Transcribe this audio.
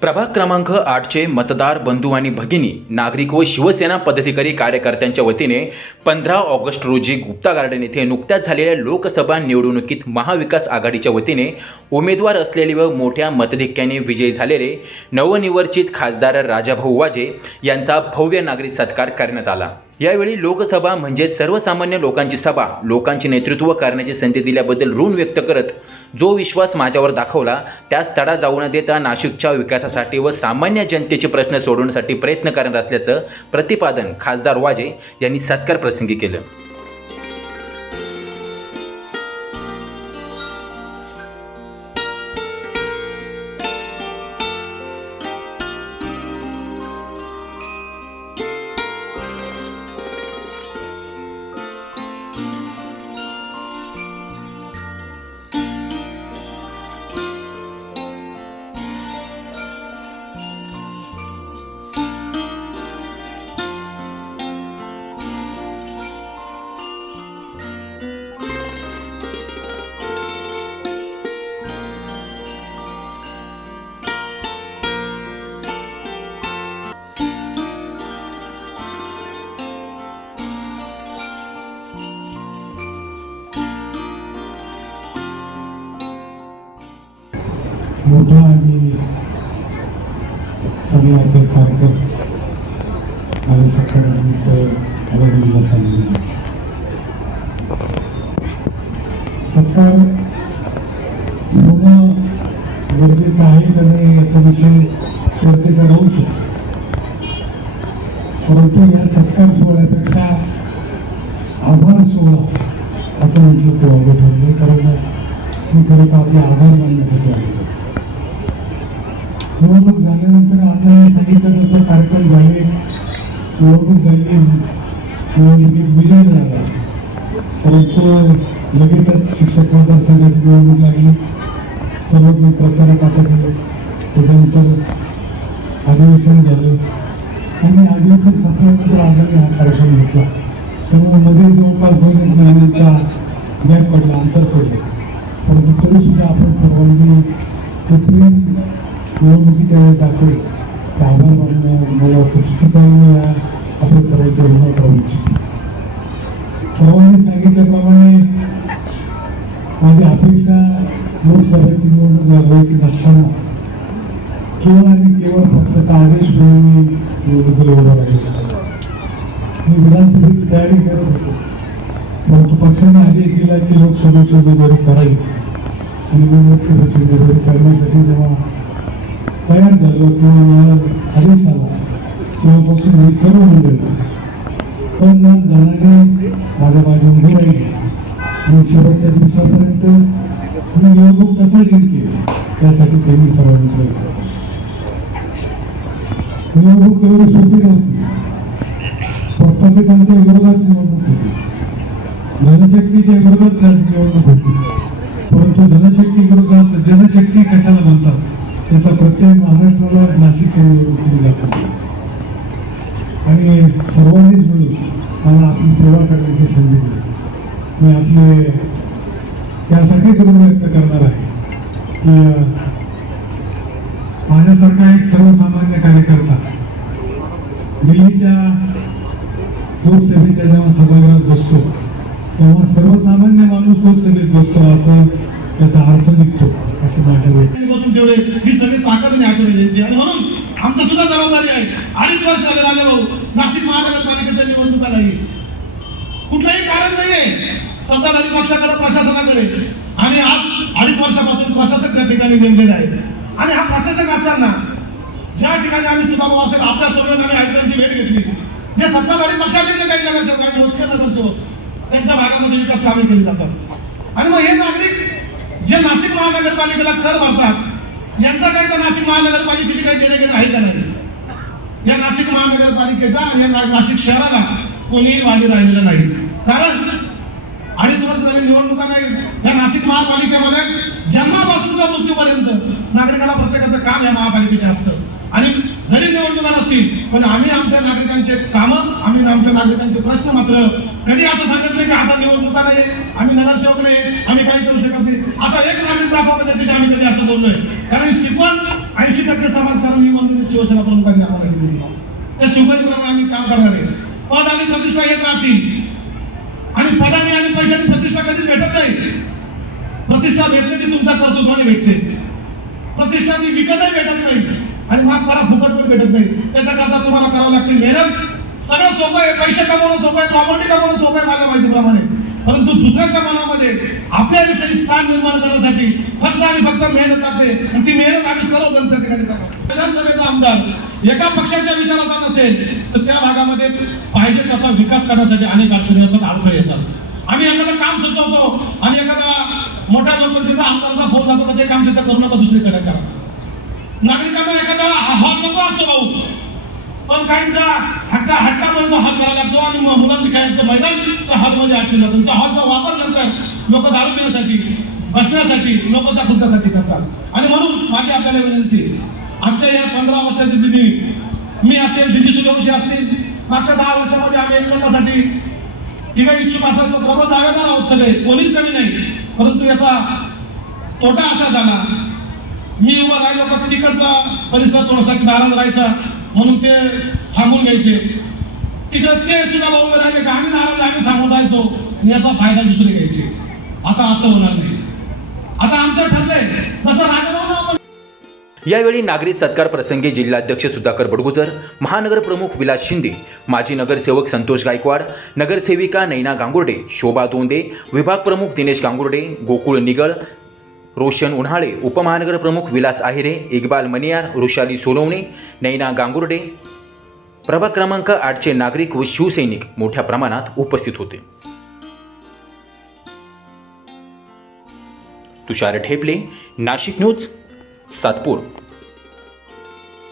प्रभाग क्रमांक आठचे मतदार बंधू आणि भगिनी नागरिक व शिवसेना पदाधिकारी कार्यकर्त्यांच्या वतीने पंधरा ऑगस्ट रोजी गुप्ता गार्डन येथे नुकत्याच झालेल्या लोकसभा निवडणुकीत महाविकास आघाडीच्या वतीने उमेदवार असलेले व मोठ्या मतधिक्याने विजयी झालेले नवनिर्वाचित खासदार राजाभाऊ वाजे यांचा भव्य नागरिक सत्कार करण्यात आला. यावेळी लोकसभा म्हणजे सर्वसामान्य लोकांची सभा लोकांचे नेतृत्व करण्याची संधी दिल्याबद्दल ऋण व्यक्त करत जो विश्वास माझ्यावर दाखवला त्यास तडा जाऊ न देता नाशिकच्या विकासासाठी व सामान्य जनतेचे प्रश्न सोडवण्यासाठी प्रयत्न करणार असल्याचं प्रतिपादन खासदार वाजे यांनी सत्कार प्रसंगी केलं. मोठा आणि चांगला असा कार्यक्रम आणि सत्कारानिमित्त हळदीला सांगितलं सत्कार होणं गरजेचं आहे का नाही याचा विषय चर्चेचा राहू शकतो. परंतु या सत्कार सोहळ्यापेक्षा आभार सोहळा असं म्हटलं तो अवघड ठरले कारण मी खरं तर आपले आभार मानण्यासाठी आलेलो निवडणूक झाल्यानंतर अण्णांनी सांगितलं तसं कार्यक्रम झाले. निवडणूक झाली. निवडणुकीत विजय मिळाला. परंतु लगेचच शिक्षक मतदारसंघाची निवडणूक लागली. सर्वच मी प्रचारात आटकले त्याच्यानंतर अधिवेशन झालं. आणि अधिवेशन संपल्यानंतर अण्णांनी हा कार्यक्रम घेतला. त्यामुळे मध्ये जवळपास दोन महिन्यांचा गॅप पडला अंतर पडलं. परंतु तरीसुद्धा आपण सर्वांनी ते प्रेम निवडणुकी ज्यावेळेस दाखवले. ते आभार मानणं मला वाटतं चुकीचा आहे मी या आपल्या सर्वांच्या विनय करू सर्वांनी सांगितल्याप्रमाणे माझी अपेक्षा लोकसभेची निवडणूक लागवायची नसताना केवळ आणि केवळ पक्षाचा आदेश म्हणून मी निवडणुकीला उभा राहिलो. मी विधानसभेची तयारी करत होतो. परंतु पक्षाने आदेश दिला की लोकसभेची उमेदवारी करावी. आणि मी लोकसभेची उमेदवारी करण्यासाठी जेव्हा तयार झालो किंवा मला आदेश आला तेव्हापासून मी सर्व मंडळ तर मन धनाने माझ्या मागे उभी राहिली आणि शेवटच्या दिवसापर्यंत मी निवडणूक कसा जिंकेल त्यासाठी त्यांनी सर्वांनी प्रयत्न निवडणूक एवढी सोपी नव्हती प्रस्थापितांच्या विरोधात निवडणूक होती जनशक्तीच्या विरोधात निवडणूक होती महाराष्ट्राला नाशिकच्या आणि सर्वांनीच मिळून मला आपली सेवा करण्याची संधी दिली. मी आपले त्यासाठीच ऋण व्यक्त करणार आहे की माझ्यासारखा एक सर्वसामान्य कार्यकर्ता दिल्लीच्या लोकसभेच्या जेव्हा सभागृहात बसतो तेव्हा सर्वसामान्य माणूस लोकसभेत बसतो असं त्याचा सगळी ताकद त्यांची. आणि म्हणून आमचं सुद्धा जबाबदारी आहे. अडीच वर्ष झाले राजा भाऊ नाशिक महानगरपालिकेच्या निवडणुका नाही कुठलंही कारण नाहीये. सत्ताधारी पक्षाकडे प्रशासनाकडे. आणि आज अडीच वर्षापासून प्रशासक त्या ठिकाणी नेमलेले आहे आणि हा प्रशासक असताना ज्या ठिकाणी आम्ही सुद्धा भाऊ असेल आपल्या सर्वांनी आयुक्तांची भेट घेतली. जे सत्ताधारी पक्षाचे जे काही नगरसेवक आहेत मोजके नगरसेवक त्यांच्या भागामध्ये विकास कामे केली जातात. आणि मग हे नागरिक जे नाशिक महानगरपालिकेला कर भरतात यांचा काय त्या नाशिक महानगरपालिकेची काही देणं घेणं आहे का नाही? या नाशिक महानगरपालिकेचा आणि या नाशिक शहराला कोणीही वाली राहिलेलं नाही. कारण अडीच वर्ष झाली निवडणुका नाही. या नाशिक महापालिकेमध्ये जन्मापासून तर मृत्यूपर्यंत नागरिकाला प्रत्येकाचं काम या महापालिकेचे असतं. आणि जरी निवडणुका नसतील पण आम्ही आमच्या नागरिकांचे कामं आम्ही आमच्या नागरिकांचे प्रश्न मात्र कधी असं सांगत नाही की आता निवडणुका नाही आम्ही नगरसेवक नाही आम्ही काही करू शकत नाही. असा एक नागरिक दाखवा त्याच्याशी आम्ही कधी असं बोललोय. कारण शिकवण ऐंशी टक्के समाजकारण ही मंदिर शिवसेना प्रमुखांनी आम्हाला दिलेली त्या शिवसेनेप्रमाणे आम्ही काम करणार आहे. पद आणि प्रतिष्ठा येत राहतील. आणि पदाने आणि पैशाने प्रतिष्ठा कधीच भेटत नाही. प्रतिष्ठा भेटते ती तुमच्या कर्तृत्वाने भेटते. प्रतिष्ठा ती विकतही भेटत नाही. आणि माफ करा फुकट पण भेटत नाही. त्याच्याकरता तुम्हाला करावं लागते मेहनत. सगळं सोपं आहे. पैसे कमवणं सोपं आहे. प्रॉपर्टी कमावणं सोपं आहे माझ्या माहितीप्रमाणे. परंतु दुसऱ्याच्या मनामध्ये आपल्याविषयी स्थान निर्माण करण्यासाठी फक्त आणि फक्त मेहनत लागते. आणि ती मेहनत आम्ही सर्वजण त्या ठिकाणी करतो. विधानसभेचा आमदार एका पक्षाच्या विचाराचा नसेल तर त्या भागामध्ये पाहिजे तसा विकास करण्यासाठी अनेक अडचणी येतात अडचणी येतात. आम्ही एखादं काम सुचवतो आणि एखादा मोठ्या लोकप्रतिनिधीचा आमदाराचा फोन जातो का ते काम तिथं करू नका दुसरीकडे करा. नागरिकांना एखादा हॉल नको असतो भाऊ. पण काहींचा हट्टा हट्टामध्ये हॉल करायला लागतो आणि मुलांचे मुलांचं खेळायचं मैदान त्या हॉलमध्ये आटलं जातं. त्या हॉलचा वापर नंतर लोक दारू पिण्यासाठी बसण्यासाठी लोक त्या कृत्यासाठी करतात. आणि म्हणून माझी आपल्याला विनंती आजच्या या पंधरा वर्षाच्या दिनी मी असेल डीजी सूर्यवंशी असतील. मागच्या दहा वर्षामध्ये आम्ही एकमेकांसाठी तिघं इच्छुक असायचो. प्रबळ जागेदार आहोत सगळे. पोलीस कमी नाही. परंतु याचा तोटा असा झाला. मी उभं राहिलो का तिकडचा परिसर थोडासा नाराज राहायचा. म्हणून ते थांबून घ्यायचे. तिकडे ते सुद्धा उभे राहिले का? आम्ही नाराज आम्ही थांबून राहायचो. आणि याचा फायदा दुसरे घ्यायचे. आता असं होणार नाही. आता आमचं ठरलंय. जसं राजभवन आपण यावेळी नागरिक सत्कार प्रसंगी जिल्हाध्यक्ष सुधाकर बडगुजर महानगर प्रमुख विलास शिंदे माजी नगरसेवक संतोष गायकवाड नगरसेविका नैना गांगुर्डे शोभा दोंदे विभाग प्रमुख दिनेश गांगुर्डे गोकुळ निगळ रोशन उन्हाळे उपमहानगर प्रमुख विलास आहिरे इक्बाल मनियार वृषाली सोनवणे नैना गांगुर्डे प्रभाग क्रमांक आठचे नागरिक व शिवसैनिक मोठ्या प्रमाणात उपस्थित होते. तुषार ठेपले नाशिक न्यूज सातपूर.